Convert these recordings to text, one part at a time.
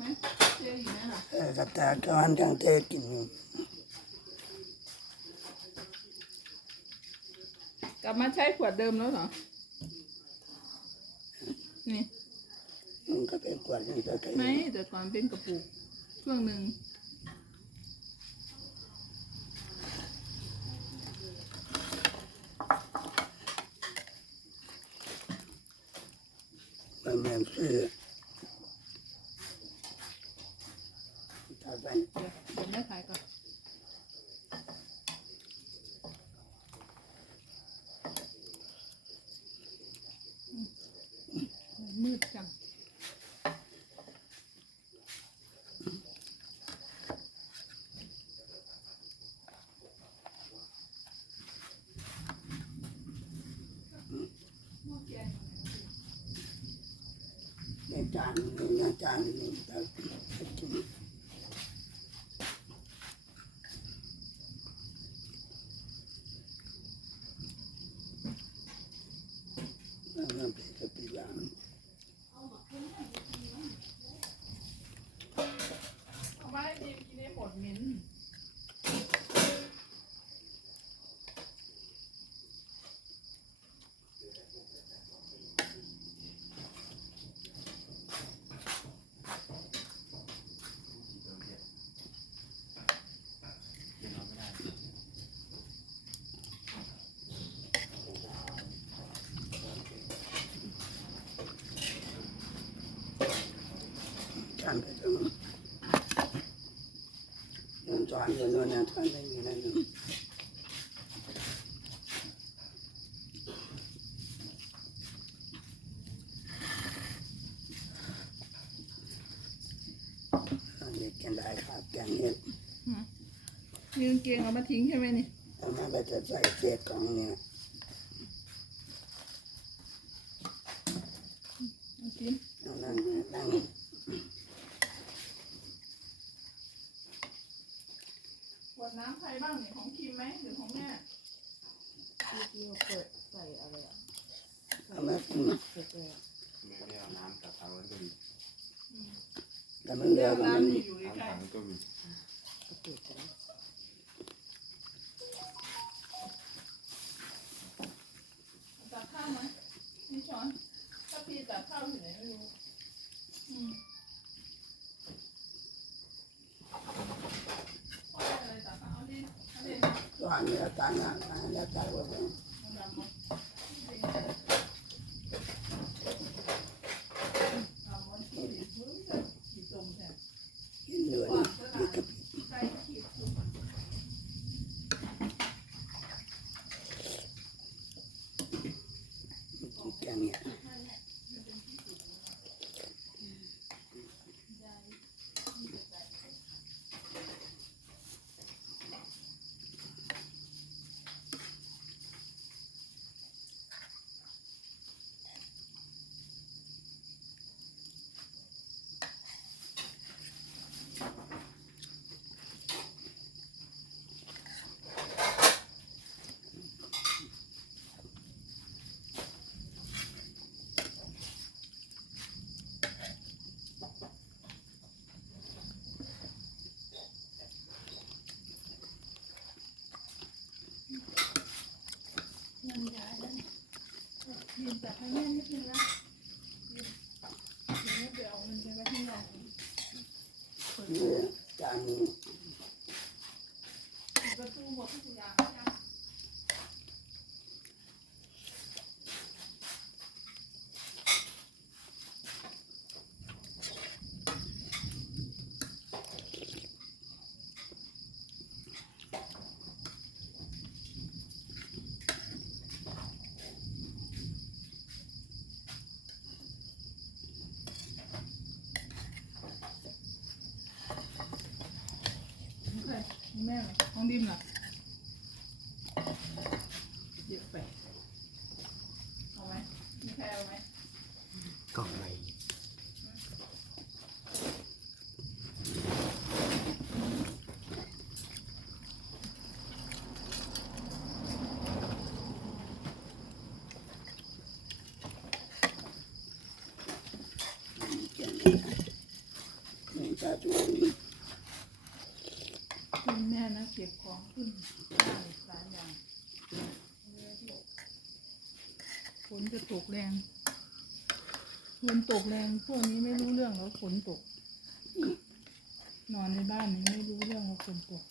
ไหมเจ๊อยู่ไหมล่ะเออกระตากระวันจังเทศกินอยู่กลับมาใช้ขวดเดิมแล้วเหรอ นี่ มันก็เป็นกวดนี่ก็ใช้ไม่แต่ก่อนเป็นกระปุกช่วงหนึ่งมันแม่นซื้อถ้าไป เดี๋ยวเดี๋ยวแม่ขายก่อนอืมมืดจังในจานนี่นะจานนี่ก็กินแล้วก็ไปก็ไปล้าง เอาไว้ดีกินได้หมดมิ้น จานก็ต้องย้อนสอนอยู่โน่นนะสอนไม่มีนั่นอยู่อันนี้กินได้ครับแกงเห็ดมีกางเกงเอามาทิ้งใช่ไหมนี่เอามาก็จะใส่เศษของเนี่ย เอากิน เอานั่งนั่ง ขวดน้ำ ใครบ้างเนี่ยของคิมไหมหรือของแม่ที่เราเปิดใส่อะไรอะเอามากินเปิดเลยอะไม่ได้เอาน้ำกับเอาไว้ก็มีแต่มันเหลือก็มันน้ำอยู่ใกน้ำถังก็มีก็เปิดกันนะๆตักข้าวไหมนี่ช้อนถ้าพี่ตักข้าวอยู่ไหนไม่รู้อืมพ่อได้อะไรตักข้าวเอาดิเอาดิ ก็อันนี้ตาหน้าตาแล้วตาว่าเป็นเอาดำมาเอาหมดที่ดิเฮ้ยจะกี่ตุ่มแท้ กินเหลือนี่นี่กับ ใส่ขีดตุ่ม แกงเนี่ย ยืนตักให้แม่นิดนึงนะยืนยืนไปเอาเงินไปไว้ที่ไหน นี่จานนี้ ปิดประตูหมดทุกอย่างยัง ใครแม่เหรอของ ดิมเหรอเยอะไปเอาไหมมีใครเอาไหมกล่องอะไร แม่นะเก็บของขึ้นบ้านหลายอย่างฝนจะตกแรงฝนตกแรงพวกนี้ไม่รู้เรื่องแล้วฝนตก นอนในบ้านนี้ไม่รู้เรื่องว่าฝนตก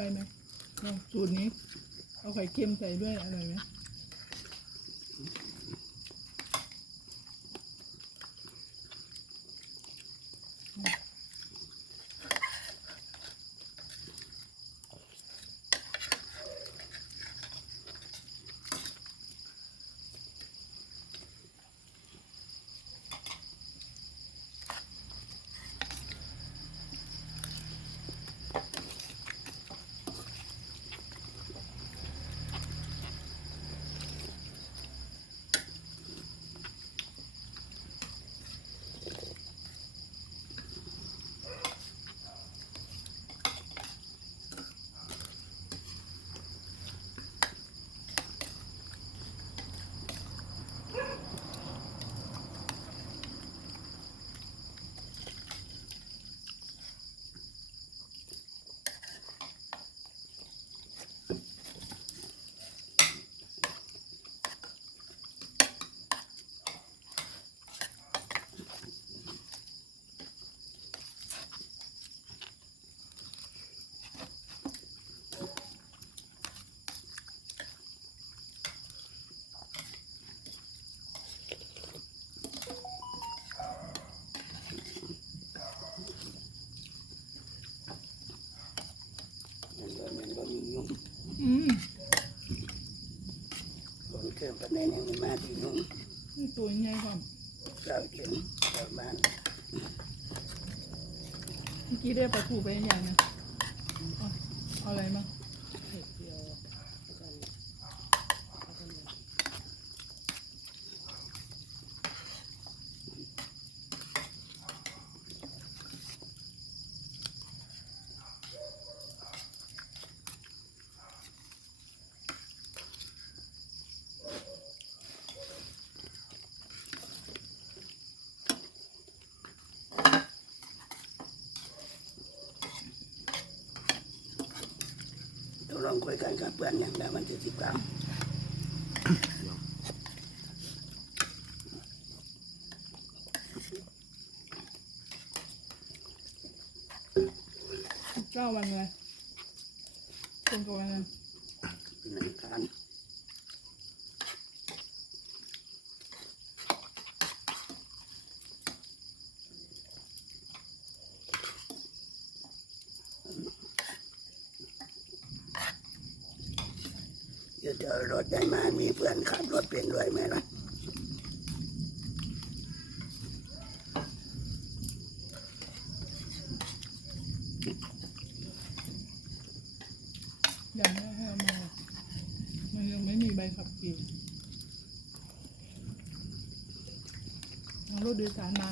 ร่อยไหมลองสูตรนี้ เอาไข่เค็มใส่ด้วยอร่อยไหม มันก็มันก็มียุ่ง อืม คน เครื่องประเด็นยังไม่มาที่ยุ่งนี่ตัวใหญ่ก่อนเราเชิญชาวบ้านเมื่อกี้ได้ปลาทูไปอย่างนึงเอาเอาอะไรบ้าง เผ็ดเดียวแล้วกันแล้วกันเลย ตกลงคุยกันกับเพื่อนอย่างแล้วันที่สิบเก้าเก้าวันเลยตรงกับวันนั้นหนึ่งครั้ งเดี๋ยวเจอรถได้มามีเพื่อนขับรถเป็นด้วยไหมล่ะย่างนี้ให้ามามันยังไม่มีใบขับขี่เอารถโดยสารมา